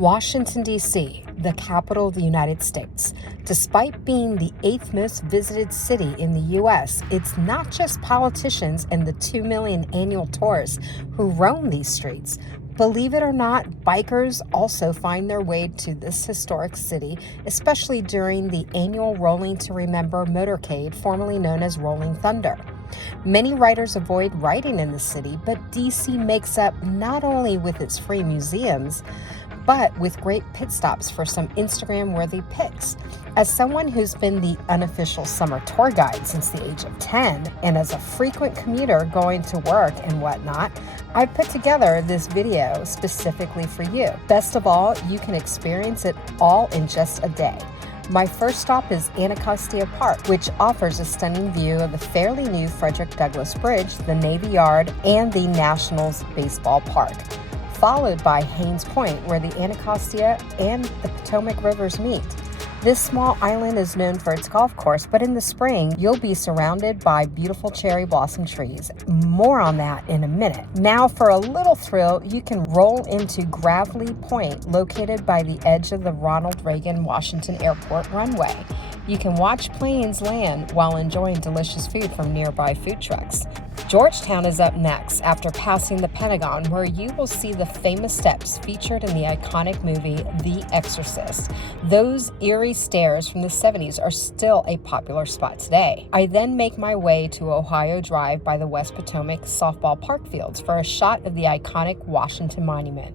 Washington, D.C., the capital of the United States. Despite being the 8th most visited city in the U.S., it's not just politicians and the 2 million annual tourists who roam these streets. Believe it or not, bikers also find their way to this historic city, especially during the annual Rolling to Remember motorcade, formerly known as Rolling Thunder. Many riders avoid riding in the city, but D.C. makes up not only with its free museums, but with great pit stops for some Instagram-worthy pics. As someone who's been the unofficial summer tour guide since the age of 10, and as a frequent commuter going to work and whatnot, I've put together this video specifically for you. Best of all, you can experience it all in just a day. My first stop is Anacostia Park, which offers a stunning view of the fairly new Frederick Douglass Bridge, the Navy Yard, and the Nationals Baseball Park, followed by Hains Point, where the Anacostia and the Potomac rivers meet. This small island is known for its golf course, but in the spring, you'll be surrounded by beautiful cherry blossom trees. More on that in a minute. Now, for a little thrill, you can roll into Gravelly Point, located by the edge of the Ronald Reagan Washington Airport runway. You can watch planes land while enjoying delicious food from nearby food trucks. Georgetown is up next after passing the Pentagon, where you will see the famous steps featured in the iconic movie The Exorcist. Those eerie stairs from the 70s are still a popular spot today. I then make my way to Ohio Drive by the West Potomac softball park fields for a shot of the iconic Washington Monument,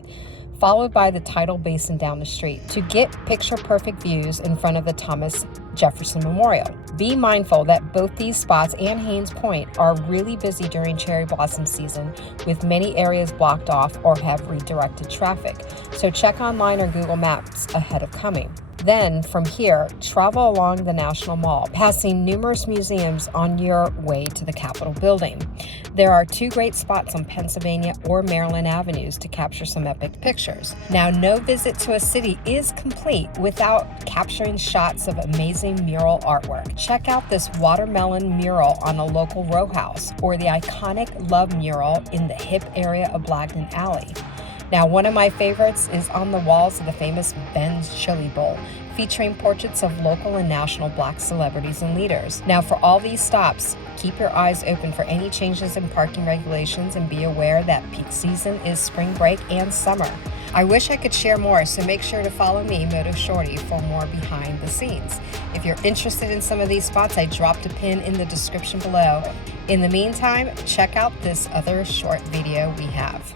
followed by the tidal basin down the street to get picture-perfect views in front of the Jefferson Memorial. Be mindful that both these spots and Hains Point are really busy during cherry blossom season, with many areas blocked off or have redirected traffic, so check online or Google Maps ahead of coming. Then, from here, travel along the National Mall, passing numerous museums on your way to the Capitol building. There are 2 great spots on Pennsylvania or Maryland avenues to capture some epic pictures. Now, no visit to a city is complete without capturing shots of amazing mural artwork. Check out this watermelon mural on a local row house, or the iconic Love mural in the hip area of Blagden Alley. Now, one of my favorites is on the walls of the famous Ben's Chili Bowl, featuring portraits of local and national Black celebrities and leaders. Now, for all these stops, keep your eyes open for any changes in parking regulations and be aware that peak season is spring break and summer. I wish I could share more, so make sure to follow me, MotoShorty, for more behind the scenes. If you're interested in some of these spots, I dropped a pin in the description below. In the meantime, check out this other short video we have.